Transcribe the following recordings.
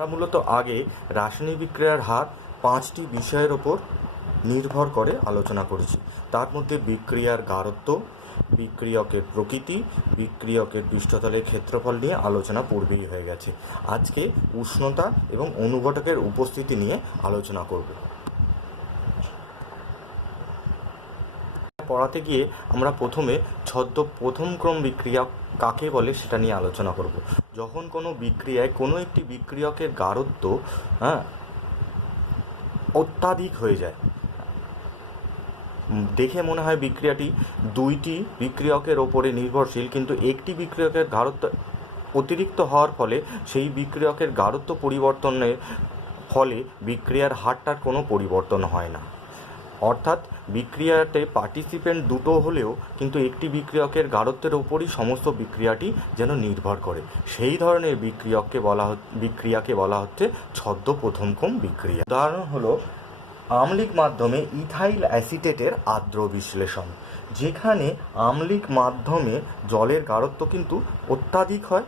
আমরা মূলত আগে রাসায়নিক বিক্রিয়ার হার 5টি বিষয়ের ওপর নির্ভর করে আলোচনা করেছি। তার মধ্যে বিক্রিয়ার গাঢ়ত্ব, বিক্রিয়কের প্রকৃতি, বিক্রিয়কের পৃষ্ঠতলের ক্ষেত্রফল নিয়ে আলোচনা পূর্বেই হয়ে গেছে। আজকে উষ্ণতা এবং অনুঘটকের উপস্থিতি নিয়ে আলোচনা করব। পড়াতে গিয়ে আমরা প্রথমে প্রথম ক্রম বিক্রিয়া কাকে বলে সেটা নিয়ে আলোচনা করব। যখন কোনো বিক্রিয়ায় কোনো একটি বিক্রিয়কের গাঢ়ত্ব অত্যাধিক হয়ে যায়, দেখে মনে হয় বিক্রিয়াটি দুইটি বিক্রিয়কের ওপরে নির্ভরশীল, কিন্তু একটি বিক্রিয়কের গাঢ়ত্ব অতিরিক্ত হওয়ার ফলে সেই বিক্রিয়কের গাঢ়ত্ব পরিবর্তনের ফলে বিক্রিয়ার হারটার কোনো পরিবর্তন হয় না। অর্থাৎ বিক্রিয়াতে পার্টিসিপেন্ট দুটো হলেও কিন্তু একটি বিক্রিয়কের গাঢ়ত্বের ওপরই সমস্ত বিক্রিয়াটি যেন নির্ভর করে, সেই ধরনের বিক্রিয়াকে বলা হচ্ছে ছদ্ম প্রথম ক্রম বিক্রিয়া। উদাহরণ হলো আম্লিক মাধ্যমে ইথাইল অ্যাসিটেটের আর্দ্র বিশ্লেষণ, যেখানে আম্লিক মাধ্যমে জলের গাঢ়ত্ব কিন্তু অত্যাধিক হয়,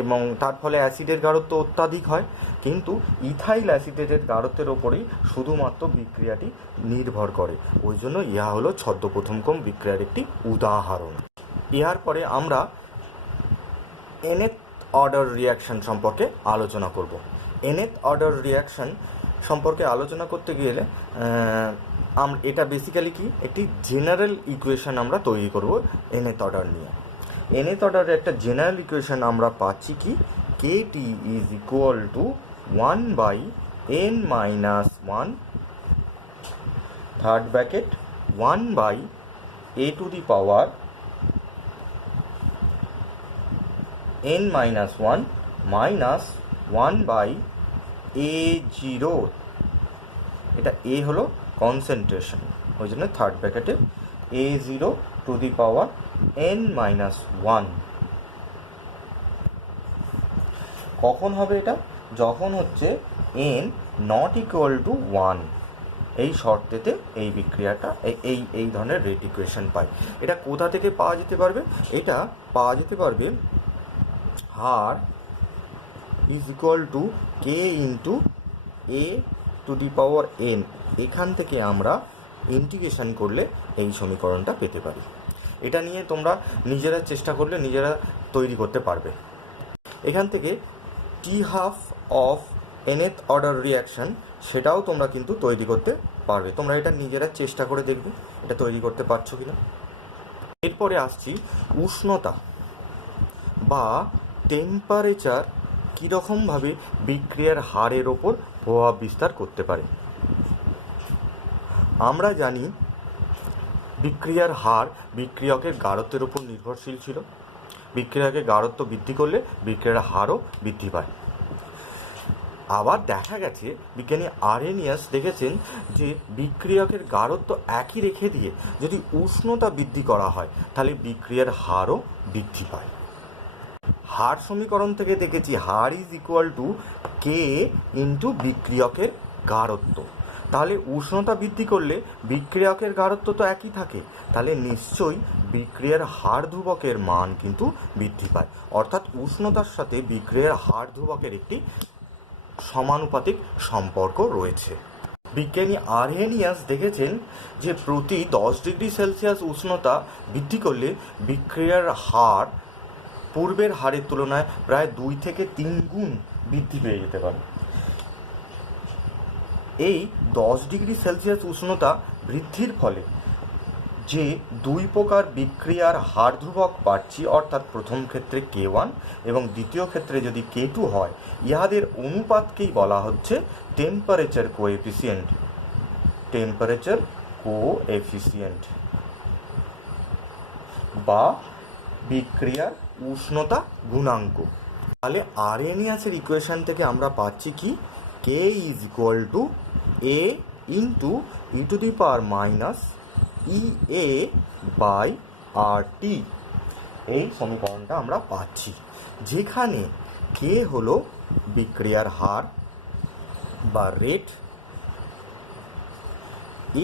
এবং তার ফলে অ্যাসিডের গাঢ়ত্ব অত্যাধিক হয়, কিন্তু ইথাইল অ্যাসিটেটের গাঢ়ত্বের ওপরেই শুধুমাত্র বিক্রিয়াটি নির্ভর করে। ওই জন্য ইহা হলো ছদ্ম প্রথম ক্রম বিক্রিয়ার একটি উদাহরণ। ইহার পরে আমরা nth অর্ডার রিয়াকশন সম্পর্কে আলোচনা করব। nth অর্ডার রিয়াকশন সম্পর্কে আলোচনা করতে গেলে এটা বেসিক্যালি কি একটি জেনারেল ইকুয়েশন আমরা তৈরি করব nth অর্ডার নিয়ে। nth অর্ডারের একটা জেনারেল ইকুয়েশন আমরা পাচ্ছি কি, KT is equal two 1/n-1 third bracket 1/a two the power n-1 minus 1/a0। এটা a হলো কনসেন্ট্রেশন, ওই জন্য থার্ড ব্র্যাকেটে a0 two the power n-1। কখন হবে এটা? যখন হচ্ছে n নট ইকুয়াল টু 1, এই শর্তেতে এই বিক্রিয়াটা এই ধরনের রেট ইকুয়েশন পাই। এটা কোথা থেকে পাওয়া যেতে পারবে? এটা পাওয়া যেতে পারবে হার is equal to k into a to the power n। এখান থেকে আমরা ইন্টিগ্রেশন করলে এই সমীকরণটা পেতে পারি। এটা নিয়ে তোমরা নিজেরা চেষ্টা করলে নিজেরা তৈরি করতে পারবে। এখান থেকে T½ of nth order reaction সেটাও তোমরা কিন্তু তৈরি করতে পারবে। তোমরা এটা নিজেরা চেষ্টা করে দেখবে এটা তৈরি করতে পারছো কিনা। এরপরে আসছি উষ্ণতা বা টেম্পারেচার কীরকমভাবে বিক্রিয়ার হারের ওপর প্রভাব বিস্তার করতে পারে। আমরা জানি বিক্রিয়ার হার বিক্রিয়কের গাঢ়ত্বের উপর নির্ভরশীল ছিল। বিক্রিয়কের গাঢ়ত্ব বৃদ্ধি করলে বিক্রিয়ার হারও বৃদ্ধি পায়। আবার দেখা গেছে বিজ্ঞানী আরেনিয়াস দেখেছেন যে বিক্রিয়কের গাঢ়ত্ব একই রেখে দিয়ে যদি উষ্ণতা বৃদ্ধি করা হয় তাহলে বিক্রিয়ার হারও বৃদ্ধি পায়। হার সমীকরণ থেকে দেখেছি হার is equal to k into বিক্রিয়কের গাঢ়ত্ব। তাহলে উষ্ণতা বৃদ্ধি করলে বিক্রিয়কের গাঢ়ত্ব তো একই থাকে, তাহলে নিশ্চয়ই বিক্রিয়ার হার ধ্রুবকের মান কিন্তু বৃদ্ধি পায়। অর্থাৎ উষ্ণতার সাথে বিক্রিয়ার হার ধ্রুবকের একটি সমানুপাতিক সম্পর্ক রয়েছে। বিজ্ঞানী আরহেনিয়াস দেখেছেন যে প্রতি 10 ডিগ্রি সেলসিয়াস উষ্ণতা বৃদ্ধি করলে বিক্রিয়ার হার পূর্বের হারের তুলনায় প্রায় 2 থেকে 3 গুণ বৃদ্ধি পেয়ে যেতে পারে। এই 10 ডিগ্রি সেলসিয়াস উষ্ণতা বৃদ্ধির ফলে যে দুই প্রকার বিক্রিয়ার হার ধ্রুবক পাচ্ছি, অর্থাৎ প্রথম ক্ষেত্রে K1 এবং দ্বিতীয় ক্ষেত্রে যদি K2 হয়, ইহাদের অনুপাতকেই বলা হচ্ছে টেম্পারেচার কোএফিসিয়েন্ট বা বিক্রিয়ার উষ্ণতা গুণাঙ্ক। তাহলে আরহেনিয়াসের ইকুয়েশন থেকে আমরা পাচ্ছি কি, k is equal to a into e to the power minus EA by RT। এই সমীকরণটা আমরা পাচ্ছি, যেখানে k হলো বিক্রিয়ার হার বা রেট,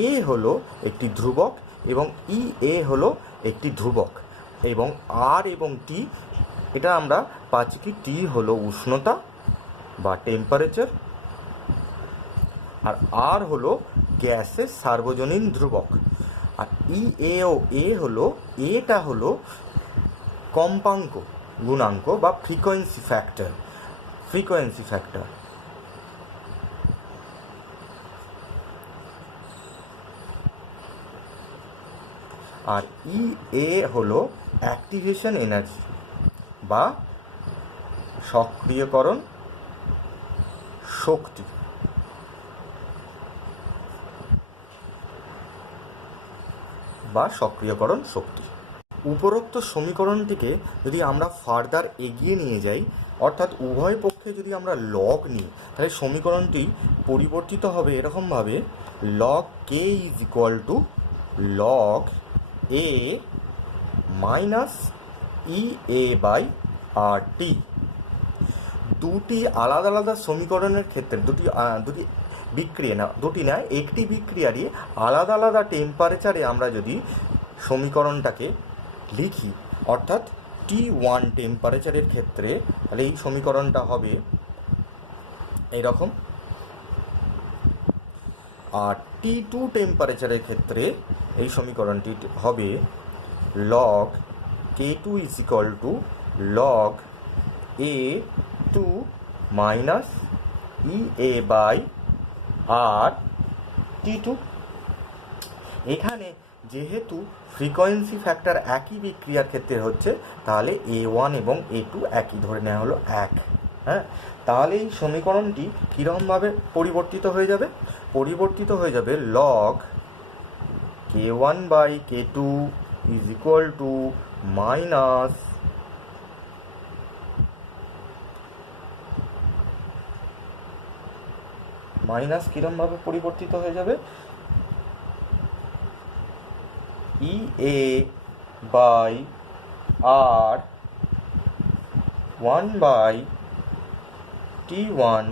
a হলো একটি ধ্রুবক এবং EA হলো একটি ধ্রুবক, এবং R এবং T এটা আমরা পাচ্ছি কি, T হলো উষ্ণতা বা টেম্পারেচার, আর আর হলো গ্যাসের সার্বজনীন ধ্রুবক, আর এ হলো এটা হলো কম্পাঙ্ক গুণাঙ্ক বা ফ্রিকোয়েন্সি ফ্যাক্টর। আর এ হলো অ্যাক্টিভেশন এনার্জি বা সক্রিয়করণ শক্তি। উপরোক্ত সমীকরণটিকে যদি আমরা ফার্দার এগিয়ে নিয়ে যাই, অর্থাৎ উভয় পক্ষে যদি আমরা লগ নিই, তাহলে সমীকরণটি পরিবর্তিত হবে এরকমভাবে: log K is equal to log A minus E A by R T. দুটি আলাদা আলাদা সমীকরণের ক্ষেত্রে দুটি বিক্রিয়া না, দুটি নয়, একটি বিক্রিয়ারই আলাদা আলাদা টেম্পারেচারে আমরা যদি সমীকরণটাকে লিখি, অর্থাৎ T1 টেম্পারেচারের ক্ষেত্রে, তাহলে এই সমীকরণটা হবে এইরকম। আর T2 টেম্পারেচারের ক্ষেত্রে এই সমীকরণটি হবে log K2 is equal to log A2 minus E A by R T2। এখানে যেহেতু ফ্রিকোয়েন্সি ফ্যাক্টর একই বিক্রিয়ার ক্ষেত্রে হচ্ছে, তাহলে A1 এবং A2 একই ধরে নেওয়া হলো 1। হ্যাঁ, তাহলে এই সমীকরণটি কীরকমভাবে পরিবর্তিত হয়ে যাবে log K1 by K2 is equal to minus কীরকমভাবে পরিবর্তিত হয়ে যাবে, E A by R 1 by T1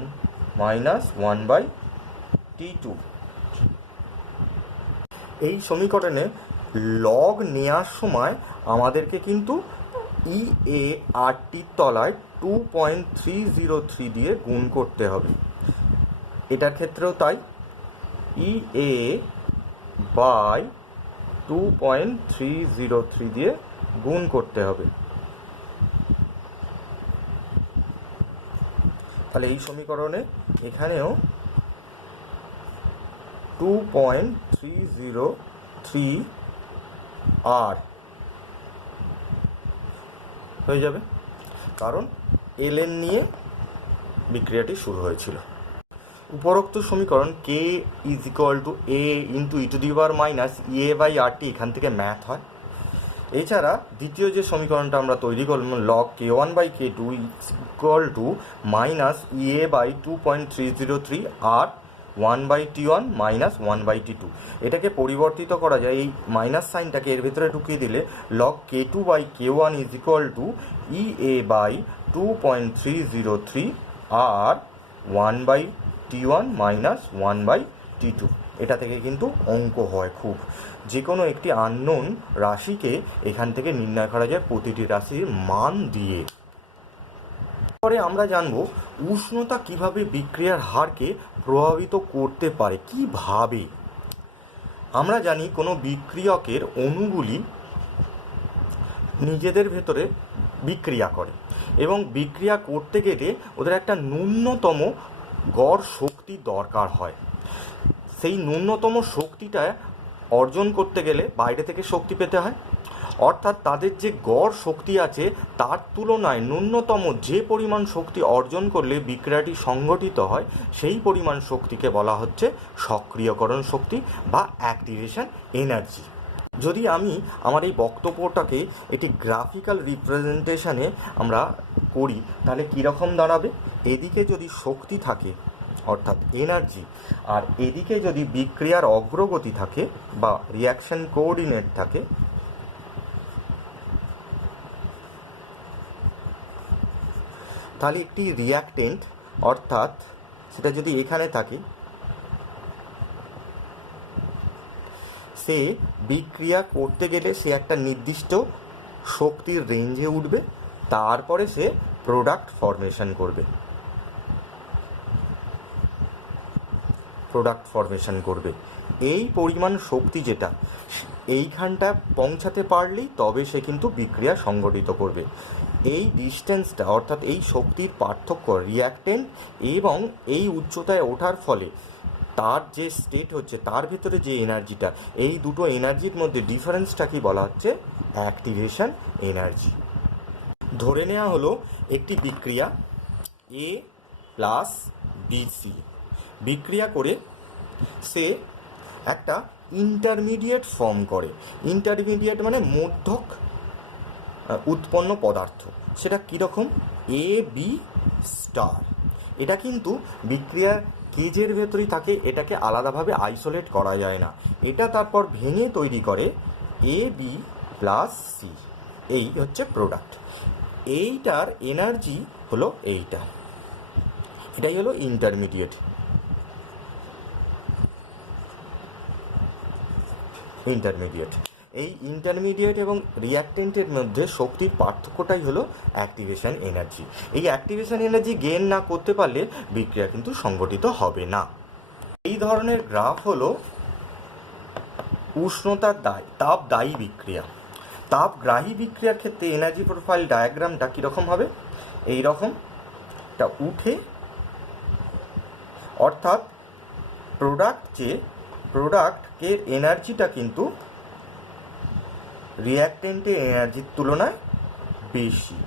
minus 1 by T2। এই সমীকরণে লগ নেওয়ার সময় আমাদেরকে কিন্তু ই এ আর টির তলায় 2.303 দিয়ে গুণ করতে হবে। এটার ক্ষেত্রেও তাই, ই এ বাই 2.303 দিয়ে গুণ করতে হবে। তাহলে এই সমীকরণে এখানেও 2.303 আর হয়ে যাবে, কারণ এলএন নিয়ে বিক্রিয়াটি শুরু হয়েছিল। উপরোক্ত সমীকরণ K is equal to A into e to the power minus A by R T, এখান থেকে ম্যাথ হয়। এছাড়া দ্বিতীয় যে সমীকরণটা আমরা তৈরি করলাম, log K1 by K2 is equal to minus A by 2.303 R 1 by T1 minus 1 by T2। এটাকে পরিবর্তিত করা যায়, এই মাইনাস সাইনটাকে এর ভেতরে ঢুকিয়ে দিলে log K2 by K1 is equal to e A by 2.303 R 1 by T1 minus 1 by T2। এটা থেকে কিন্তু অঙ্ক হয় খুব, যে কোনো একটি আননোন রাশিকে এখান থেকে নির্ণয় করা যায় প্রতিটি রাশির মান দিয়ে। পরে আমরা জানব উষ্ণতা কিভাবে বিক্রিয়ার হারকে প্রভাবিত করতে পারে। কিভাবে? আমরা জানি কোনো বিক্রিয়কের অণুগুলি নিজেদের ভেতরে বিক্রিয়া করে, এবং বিক্রিয়া করতে গেলে ওদের একটা ন্যূনতম গড় শক্তি দরকার হয়। সেই ন্যূনতম শক্তিটা অর্জন করতে গেলে বাইরে থেকে শক্তি পেতে হয়, অর্থাৎ তাদের যে গড় শক্তি আছে তার তুলনায় ন্যূনতম যে পরিমাণ শক্তি অর্জন করলে বিক্রিয়াটি সংগঠিত হয়, সেই পরিমাণ শক্তিকে বলা হচ্ছে সক্রিয়করণ শক্তি বা অ্যাক্টিভেশন এনার্জি। যদি আমি আমার এই বক্তব্যটাকে একটি গ্রাফিক্যাল রিপ্রেজেন্টেশনে আমরা করি, তাহলে কীরকম দাঁড়াবে? এদিকে যদি শক্তি থাকে অর্থাৎ এনার্জি, আর এদিকে যদি বিক্রিয়ার অগ্রগতি থাকে বা রিয়াকশন কোঅর্ডিনেট থাকে, তাহলে একটি রিয়াক্টেন্ট অর্থাৎ সেটা যদি এখানে থাকে, সে বিক্রিয়া করতে গেলে সে একটা নির্দিষ্ট শক্তির রেঞ্জে উঠবে, তারপরে সে প্রোডাক্ট ফরমেশন করবে। প্রোডাক্ট ফরমেশন করবে। এই পরিমাণ শক্তি যেটা এইখানটা পৌঁছাতে পারলেই তবে সে কিন্তু বিক্রিয়া সংগঠিত করবে। এই ডিস্টেন্সটা অর্থাৎ এই শক্তির পার্থক্য রিঅ্যাক্টেন্ট এবং এই উচ্চতায় ওঠার ফলে তার যে স্টেট হচ্ছে তার ভেতরে যে এনার্জিটা, এই দুটো এনার্জির মধ্যে ডিফারেন্সটা কি বলা হচ্ছে? Activation energy. ধরে নেওয়া হলো একটি বিক্রিয়া এ প্লাস বিসি বিক্রিয়া করে সে একটা ইন্টারমিডিয়েট ফর্ম করে। ইন্টারমিডিয়েট মানে মধ্যক উৎপন্ন পদার্থ। সেটা কীরকম? A B star. এটা কিন্তু বিক্রিয়ার কেজের ভেতরেই থাকে, এটাকে আলাদাভাবে আইসোলেট করা যায় না। এটা তারপর ভেঙে তৈরি করে এ বি প্লাস সি, এই হচ্ছে প্রোডাক্ট। এইটার এনার্জি হলো এইটা, এটাই হলো ইন্টারমিডিয়েট। এই ইন্টারমিডিয়েট এবং রিঅ্যাক্টেন্টের মধ্যে শক্তির পার্থক্যটাই হলো অ্যাক্টিভেশন এনার্জি। এই অ্যাক্টিভেশন এনার্জি গেইন না করতে পারলে বিক্রিয়া কিন্তু সংগঠিত হবে না। এই ধরনের গ্রাফ হলো উষ্ণতার তাপদায়ী বিক্রিয়া। তাপগ্রাহী বিক্রিয়ার ক্ষেত্রে এনার্জি প্রোফাইল ডায়াগ্রামটা কীরকম হবে? এই রকমটা উঠে, অর্থাৎ প্রোডাক্টের এনার্জিটা কিন্তু রিঅ্যাক্টেন্টের এনার্জির তুলনায় বেশি।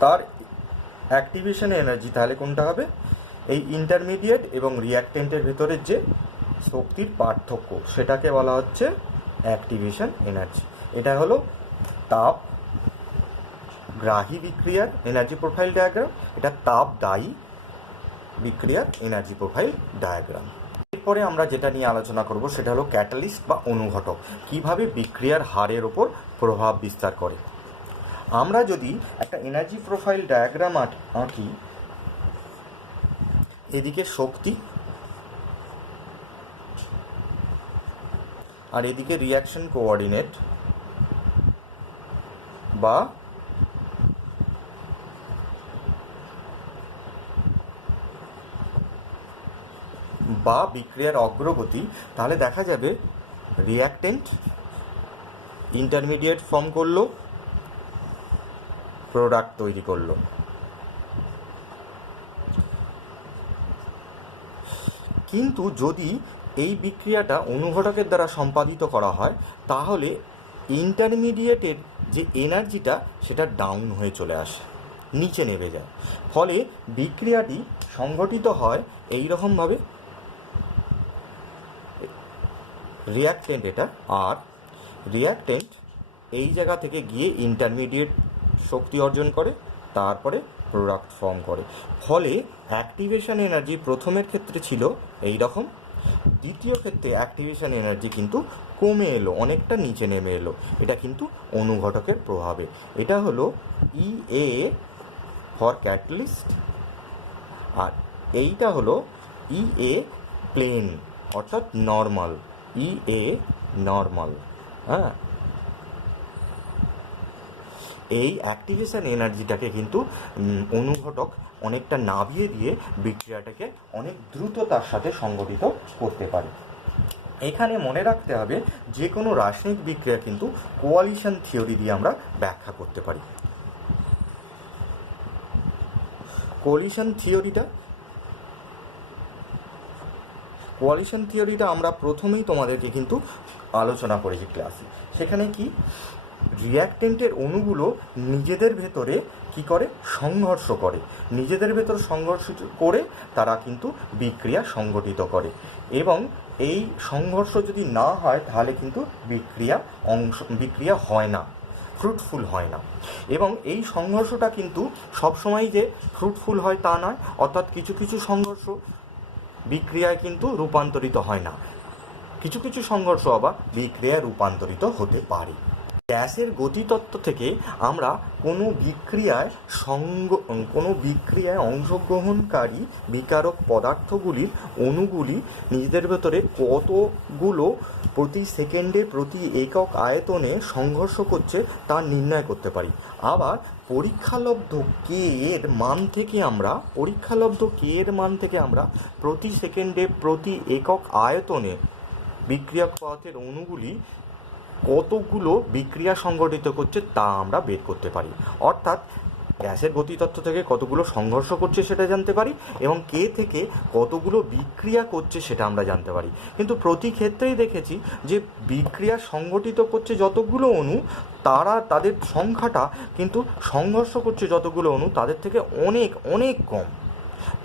তার অ্যাক্টিভেশন এনার্জি তাহলে কোনটা হবে? এই ইন্টারমিডিয়েট এবং রিঅ্যাক্টেন্টের ভেতরের যে শক্তির পার্থক্য সেটাকে বলা হচ্ছে অ্যাক্টিভেশন এনার্জি। এটা হলো তাপগ্রাহী বিক্রিয়ার এনার্জি প্রোফাইল ডায়াগ্রাম, এটা তাপদায়ী বিক্রিয়ার এনার্জি প্রোফাইল ডায়াগ্রাম। এরপরে আমরা যেটা নিয়ে আলোচনা করব সেটা হলো ক্যাটালিস্ট বা অনুঘটক কিভাবে বিক্রিয়ার হারের ওপর প্রভাব বিস্তার করে। আমরা যদি একটা এনার্জি প্রোফাইল ডায়াগ্রাম আঁকি, এদিকে শক্তি আর এদিকে রিঅ্যাকশন কোঅর্ডিনেট বা বিক্রিয়ার অগ্রগতি, তাহলে দেখা যাবে রিঅ্যাক্টেন্ট ইন্টারমিডিয়েট ফর্ম করলো, প্রোডাক্ট তৈরি করলো। কিন্তু যদি এই বিক্রিয়াটা অনুঘটকের দ্বারা সম্পাদিত করা হয় তাহলে ইন্টারমিডিয়েটের যে এনার্জিটা সেটা ডাউন হয়ে চলে আসে, নিচে নেমে যায়। ফলে বিক্রিয়াটি সংগঠিত হয় এই রকমভাবে, রিঅ্যাক্টেন্ট এটা, আর রিঅ্যাক্টেন্ট এই জায়গা থেকে গিয়ে ইন্টারমিডিয়েট শক্তি অর্জন করে, তারপরে প্রোডাক্ট ফর্ম করে। ফলে অ্যাক্টিভেশন এনার্জি প্রথমের ক্ষেত্রে ছিল এই রকম, দ্বিতীয় ক্ষেত্রে অ্যাক্টিভেশন এনার্জি কিন্তু কমে এলো, অনেকটা নিচে নেমে এলো। এটা কিন্তু অনুঘটকের প্রভাবে। এটা হলো ইএ ফর ক্যাটালিস্ট, আর এইটা হলো ইএ প্লেন অর্থাৎ নর্মাল, ইএ নর্মাল। হ্যাঁ, এই অ্যাক্টিভেশন এনার্জিটাকে কিন্তু অনুঘটক অনেকটা নামিয়ে দিয়ে বিক্রিয়াটাকে অনেক দ্রুততার সাথে সংগঠিত করতে পারে। এখানে মনে রাখতে হবে যে কোনো রাসায়নিক বিক্রিয়া কিন্তু কোয়ালিশন থিওরি দিয়ে আমরা ব্যাখ্যা করতে পারি। কোয়ালিশন থিওরিটা আমরা প্রথমেই তোমাদেরকে কিন্তু আলোচনা করেছি ক্লাসে। সেখানে কি রিঅ্যাক্টেন্টের অণুগুলো নিজেদের ভেতরে কি করে? সংঘর্ষ করে। নিজেদের ভেতর সংঘর্ষ করে তারা কিন্তু বিক্রিয়া সংগঠিত করে, এবং এই সংঘর্ষ যদি না হয় তাহলে কিন্তু বিক্রিয়া হয় না, ফ্রুটফুল হয় না। এবং এই সংঘর্ষটা কিন্তু সবসময় যে ফ্রুটফুল হয় তা নয়, অর্থাৎ কিছু কিছু সংঘর্ষ বিক্রিয়ায় কিন্তু রূপান্তরিত হয় না, কিছু কিছু সংঘর্ষ আবার বিক্রিয়ায় রূপান্তরিত হতে পারে। গ্যাসের গতিতত্ত্ব থেকে আমরা কোনো বিক্রিয়ায় অংশগ্রহণকারী বিকারক পদার্থগুলির অণুগুলি নিজেদের ভেতরে কতগুলো প্রতি সেকেন্ডে প্রতি একক আয়তনে সংঘর্ষ করছে তা নির্ণয় করতে পারি। আবার পরীক্ষালব্ধ কে এর মান থেকে আমরা প্রতি সেকেন্ডে প্রতি একক আয়তনে বিক্রিয়ক পদার্থের অণুগুলি কতগুলো বিক্রিয়া সংঘটিত করছে তা আমরা বের করতে পারি। অর্থাৎ গ্যাসের গতিতত্ত্ব থেকে কতগুলো সংঘর্ষ করছে সেটা জানতে পারি এবং কে থেকে কতগুলো বিক্রিয়া করছে সেটা আমরা জানতে পারি। কিন্তু প্রতি ক্ষেত্রেই দেখেছি যে বিক্রিয়া সংঘটিত করছে যতগুলো অণু তাদের সংখ্যাটা কিন্তু সংঘর্ষ করছে যতগুলো অণু তাদের থেকে অনেক অনেক কম।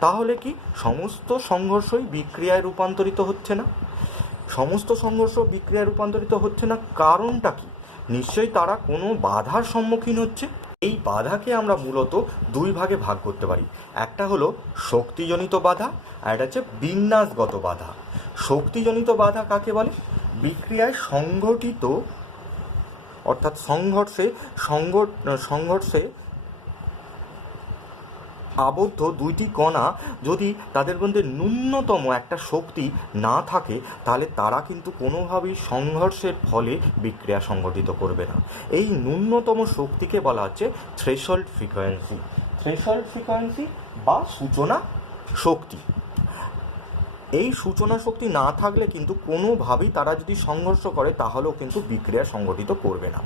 তাহলে কি সমস্ত সংঘর্ষই বিক্রিয়ায় রূপান্তরিত হচ্ছে না? সমস্ত সংঘর্ষ বিক্রিয়ায় রূপান্তরিত হচ্ছে না, কারণটা কি? নিশ্চয়ই তারা কোনো বাধার সম্মুখীন হচ্ছে। এই বাধাকে আমরা মূলত দুই ভাগে ভাগ করতে পারি। একটা হলো শক্তিজনিত বাধা আর একটা হচ্ছে বিন্যাসগত বাধা। শক্তিজনিত বাধা কাকে বলে? বিক্রিয়ায় সংঘটিত অর্থাৎ সংঘর্ষে আবদ্ধ দুইটি কণা যদি তাদের মধ্যে ন্যূনতম একটা শক্তি না থাকে তাহলে তারা কিন্তু কোনোভাবেই সংঘর্ষের ফলে বিক্রিয়া সংঘটিত করবে না। এই ন্যূনতম শক্তিকে বলা হচ্ছে থ্রেশহোল্ড ফ্রিকোয়েন্সি বা সূচনা শক্তি। এই সূচনা শক্তি না থাকলে কিন্তু কোনোভাবেই তারা যদি সংঘর্ষ করে তাহলেও কিন্তু বিক্রিয়া সংঘটিত করবে না।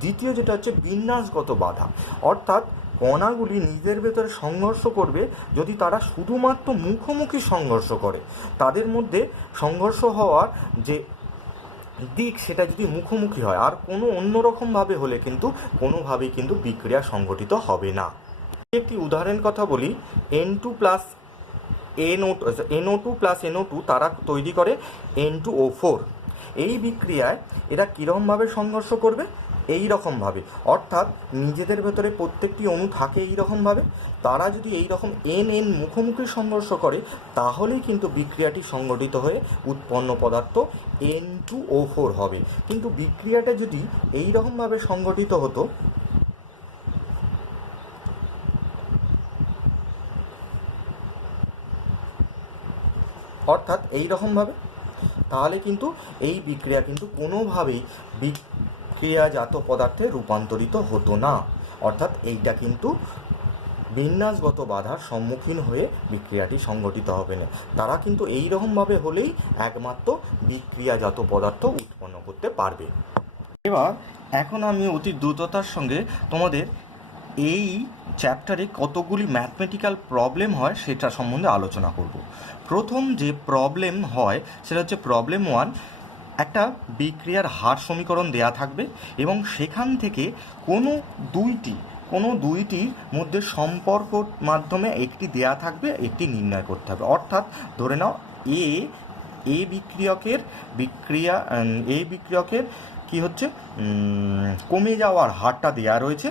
দ্বিতীয় যেটা হচ্ছে বিন্যাসগত বাধা, অর্থাৎ কণাগুলি নিজের ভেতরে সংঘর্ষ করবে যদি তারা শুধুমাত্র মুখোমুখি সংঘর্ষ করে। তাদের মধ্যে সংঘর্ষ হওয়ার যে দিক সেটা যদি মুখোমুখি হয়, আর কোনো অন্যরকমভাবে হলে কিন্তু কোনোভাবেই কিন্তু বিক্রিয়া সংঘটিত হবে না। একটি উদাহরণ কথা বলি, N2 plus NO2 plus NO2 তারা তৈরি করে N2O4। এই বিক্রিয়ায় এরা কীরকমভাবে সংঘর্ষ করবে? এই রকমভাবে, অর্থাৎ নিজেদের ভেতরে প্রত্যেকটি অণু থাকে এই রকমভাবে। তারা যদি এই রকম NN মুখোমুখি সংঘর্ষ করে তাহলেই কিন্তু বিক্রিয়াটি সংঘটিত হয়ে উৎপন্ন পদার্থ N2O4 হবে। কিন্তু বিক্রিয়াটা যদি এই রকমভাবে সংঘটিত হতো, অর্থাৎ এই রকমভাবে, তাহলে কিন্তু এই বিক্রিয়া কিন্তু কোনোভাবেই বিক্রিয়াজাত পদার্থে রূপান্তরিত হতো না। অর্থাৎ এইটা কিন্তু বিন্যাসগত বাধার সম্মুখীন হয়ে বিক্রিয়াটি সংঘটিত হবে না। তারা কিন্তু এই রকমভাবে হলেই একমাত্র বিক্রিয়াজাত পদার্থ উৎপন্ন করতে পারবে। এখন আমি অতি দ্রুততার সঙ্গে তোমাদের এই চ্যাপ্টারে কতগুলি ম্যাথমেটিক্যাল প্রবলেম হয় সেটা সম্বন্ধে আলোচনা করব। প্রথম যে প্রবলেম হয় সেটা হচ্ছে প্রবলেম 1। একটা বিক্রিয়ার হার সমীকরণ দেয়া থাকবে এবং সেখান থেকে কোনো দুইটির মধ্যে সম্পর্ক মাধ্যমে একটি দেয়া থাকবে, একটি নির্ণয় করতে হবে। অর্থাৎ ধরে নাও এই বিক্রিয়কের কি হচ্ছে কমে যাওয়ার হারটা দেয়া রয়েছে,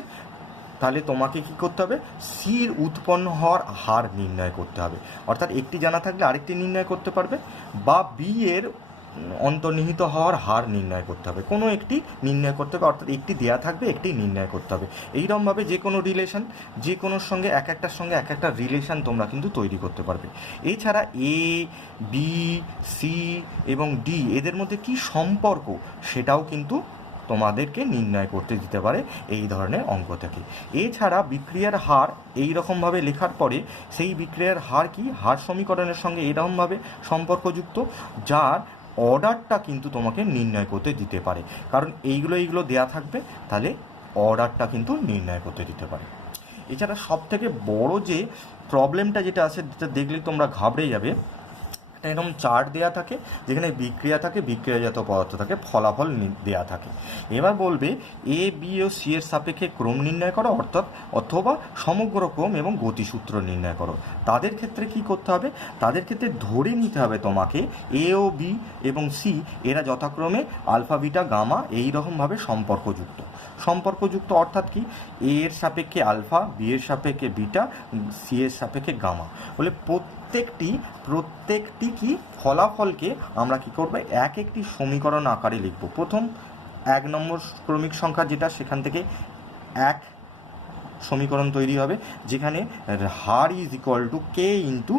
তাহলে তোমাকে কি করতে হবে? সির উৎপন্ন হওয়ার হার নির্ণয় করতে হবে। অর্থাৎ একটি জানা থাকলে আরেকটি নির্ণয় করতে পারবে, বা বি এর অন্তর্নিহিত হওয়ার হার নির্ণয় করতে হবে, কোনো একটি নির্ণয় করতে হবে। অর্থাৎ একটি দেয়া থাকবে, একটি নির্ণয় করতে হবে। এইরকমভাবে যে কোনো রিলেশন, যে কোনোর সঙ্গে এক একটা রিলেশন তোমরা কিন্তু তৈরি করতে পারবে। এছাড়া এ, বি, সি এবং ডি এদের মধ্যে কি সম্পর্ক সেটাও কিন্তু তোমাদেরকে নির্ণয় করতে দিতে পারে এই ধরনের অঙ্ক থেকে। এছাড়া বিক্রিয়ার হার এই রকমভাবে লেখার পরে সেই বিক্রিয়ার হার কি হার সমীকরণের সঙ্গে এইরকমভাবে সম্পর্কযুক্ত, যার অর্ডারটা কিন্তু তোমাকে নির্ণয় করতে দিতে পারে। কারণ এইগুলো দেয়া থাকবে, তাহলে অর্ডারটা কিন্তু নির্ণয় করতে দিতে পারে। এছাড়া সবথেকে বড় যে প্রবলেমটা যেটা আছে, যেটা দেখলেই তোমরা ঘাবড়ে যাবে, এরকম চার্ট দেয়া থাকে যেখানে বিক্রিয়া থাকে, বিক্রিয়াজাত পদার্থ থাকে, ফলাফল দেয়া থাকে। এবার বলবে এ, বি ও সি এর সাপেক্ষে ক্রম নির্ণয় করো, অথবা সমগ্র ক্রম এবং গতিসূত্র নির্ণয় করো। তাদের ক্ষেত্রে কি করতে হবে? তাদের ক্ষেত্রে ধরে নিতে হবে তোমাকে এ ও বি এবং সি এরা যথাক্রমে আলফা, বিটা, গামা এই রকমভাবে সম্পর্কযুক্ত। অর্থাৎ কি এ এর সাপেক্ষে আলফা, বি এর সাপেক্ষে বিটা, সি এর সাপেক্ষে গামা। বলে প্রত্যেকটি কি ফলাফলকে আমরা কি করব? একটি সমীকরণ আকারে লিখব। প্রথম 1 নম্বর ক্রমিক সংখ্যা যেটা, সেখান থেকে এক সমীকরণ তৈরি হবে যেখানে হার is equal to K into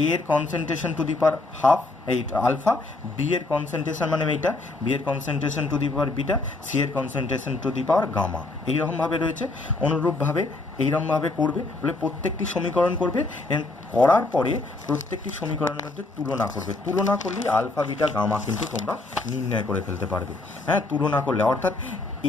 A এর concentration to the power half এই আলফা, বি এর কনসেন্ট্রেশন মানে এইটা, বি এর concentration to the power beta, C এর concentration to the power gamma, এইরকমভাবে রয়েছে। অনুরূপভাবে এইরকমভাবে করবে, বলে প্রত্যেকটি সমীকরণ করবে, করার পরে প্রত্যেকটি সমীকরণের মধ্যে তুলনা করবে, তুলনা করলেই আলফা বিটা গামা কিন্তু তোমরা নির্ণয় করে ফেলতে পারবে। হ্যাঁ, তুলনা করলে অর্থাৎ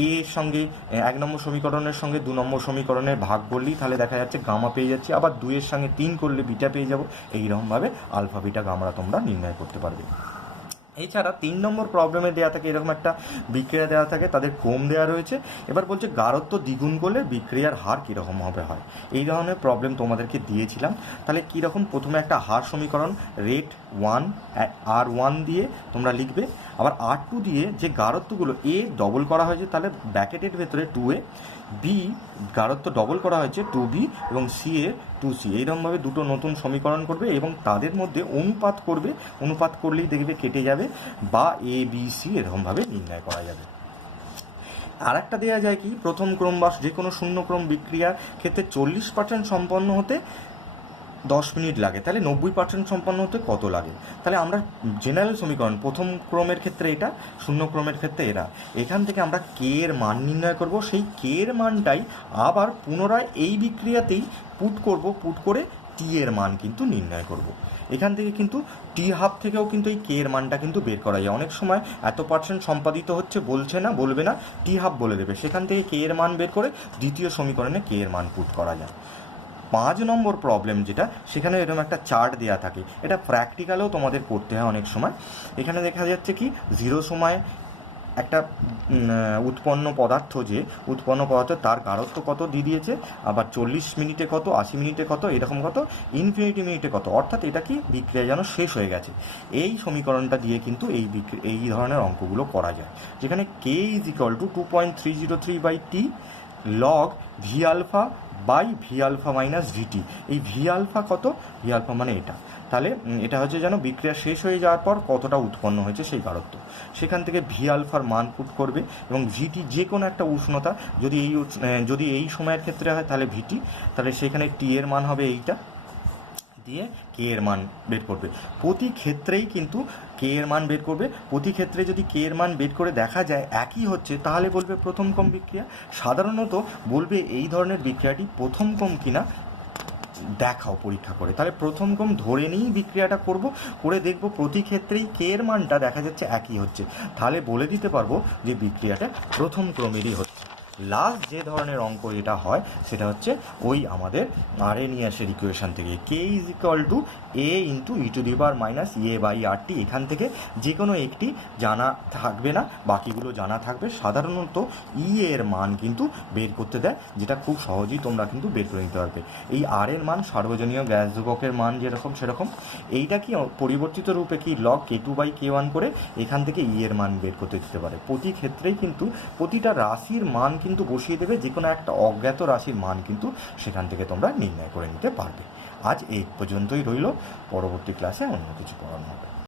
এ এর সঙ্গে 1 নম্বর সমীকরণের সঙ্গে 2 নম্বর সমীকরণের ভাগ করলেই তাহলে দেখা যাচ্ছে গামা পেয়ে যাচ্ছি, আবার 2 এর সঙ্গে 3 করলে বিটা পেয়ে যাব। এইরকমভাবে আলফা বিটা গামা তোমরা নির্ণয় করতে পারবে। এছাড়া 3 নম্বর প্রবলেমে দেওয়া থাকে এরকম একটা বিক্রিয়া দেওয়া থাকে, তাদের ক্রম দেওয়া রয়েছে। এবার বলছে গাঢ়ত্ব দ্বিগুণ করলে বিক্রিয়ার হার কীরকম হবে হয়। এই ধরনের প্রবলেম তোমাদেরকে দিয়েছিলাম। তাহলে কীরকম, প্রথমে একটা হার সমীকরণ রেট 1 R1 দিয়ে তোমরা লিখবে, আবার R2 দিয়ে যে গাঢ়ত্বগুলো এ ডবল করা হয়েছে তাহলে ব্র্যাকেটের ভেতরে 2A, বি গাঢ়ত্ব ডবল করা হয়েছে 2B এবং সি এ 2C, এইরকমভাবে দুটো নতুন সমীকরণ করবে এবং তাদের মধ্যে অনুপাত করবে, অনুপাত করলেই দেখবে কেটে যাবে, বা এ বি সি এরকমভাবে নির্ণয় করা যাবে। আর একটা দেওয়া যায় কি, প্রথম ক্রম বা যে কোনো শূন্যক্রম বিক্রিয়ার ক্ষেত্রে 40% সম্পন্ন হতে 10 মিনিট লাগে, তাহলে 90% সম্পন্ন হতে কত লাগে। তাহলে আমরা জেনারেল সমীকরণ প্রথম ক্রমের ক্ষেত্রে এটা, শূন্য ক্রমের ক্ষেত্রে এরা, এখান থেকে আমরা কে এর মান নির্ণয় করব, সেই কে এর মানটাই আবার পুনরায় এই বিক্রিয়াতেই পুট করব, পুট করে টি এর মান কিন্তু নির্ণয় করব। এখান থেকে কিন্তু টি হাফ থেকেও কিন্তু এই কে এর মানটা কিন্তু বের করা যায়। অনেক সময় এত পার্সেন্ট সম্পাদিত হচ্ছে বলছে না, বলবে না, টি হাফ বলে দেবে, সেখান থেকে কে এর মান বের করে দ্বিতীয় সমীকরণে কে এর মান পুট করা যায়। 5 নম্বর প্রবলেম যেটা, সেখানে এরকম একটা চার্ট দেওয়া থাকে, এটা প্র্যাকটিক্যালেও তোমাদের করতে হয় অনেক সময়। এখানে দেখা যাচ্ছে কি 0 সময় একটা উৎপন্ন পদার্থ, যে উৎপন্ন পদার্থ তার গাঢ়ত্ব কত দিয়ে দিয়েছে, আবার 40 মিনিটে কত, 80 মিনিটে কত, এরকম কত, ইনফিনিটি মিনিটে কত, অর্থাৎ এটা কি বিক্রিয়া যেন শেষ হয়ে গেছে। এই সমীকরণটা দিয়ে কিন্তু এই ধরনের অঙ্কগুলো করা যায়, যেখানে K is equal to 2.303/t log V alpha by V alpha minus VT. এই ভি আলফা কত, ভি আলফা মানে এটা, তাহলে এটা হচ্ছে যেন বিক্রিয়া শেষ হয়ে যাওয়ার পর কতটা উৎপন্ন হয়েছে সেই গাঢ়ত্ব, সেখান থেকে ভি আলফার মান পুট করবে, এবং ভিটি যে কোনো একটা উষ্ণতা, যদি এই সময়ের ক্ষেত্রে হয় তাহলে ভিটি, তাহলে সেখানে টি এর মান হবে এইটা, দিয়ে কে এর মান বের করবে। প্রতি ক্ষেত্রেই কিন্তু কে এর মান বের করবে, প্রতি ক্ষেত্রে যদি কে এর মান বের করে দেখা যায় একই হচ্ছে তাহলে বলবে প্রথম ক্রম বিক্রিয়া। সাধারণত বলবে এই ধরনের বিক্রিয়াটি প্রথম ক্রম কিনা দেখাও পরীক্ষা করে, তাহলে প্রথম ক্রম ধরে নিয়েই বিক্রিয়াটা করব, করে দেখব প্রতি ক্ষেত্রেই কে এর মানটা দেখা যাচ্ছে একই হচ্ছে, তাহলে বলে দিতে পারবো যে বিক্রিয়াটা প্রথম ক্রমেরই হচ্ছে। লাস্ট যে ধরনের অঙ্ক এটা হয় সেটা হচ্ছে ওই আমাদের আরএনিয়াসের ইকুয়েশন থেকে, K is equal to A into e to the power minus A by R T. এখান থেকে যে কোনো একটি জানা থাকবে না, বাকিগুলো জানা থাকবে। সাধারণত ই এর মান কিন্তু বের করতে দেয়, যেটা খুব সহজেই তোমরা কিন্তু বের করে নিতে পারবে। এই আর এর মান সার্বজনীয় গ্যাস ধ্রুবকের মান যেরকম সেরকম, এইটা কি পরিবর্তিত রূপে কি লগ k2/k1 করে এখান থেকে ই এর মান বের করতে দিতে পারে। প্রতি ক্ষেত্রেই কিন্তু প্রতিটা রাশির মান কিন্তু বসিয়ে দেবে, যে কোনো একটা অজ্ঞাত রাশির মান কিন্তু সেখান থেকে তোমরা নির্ণয় করে নিতে পারবে। আজ এই পর্যন্তই রইল, পরবর্তী ক্লাসে অন্য কিছু পড়ানো হবে।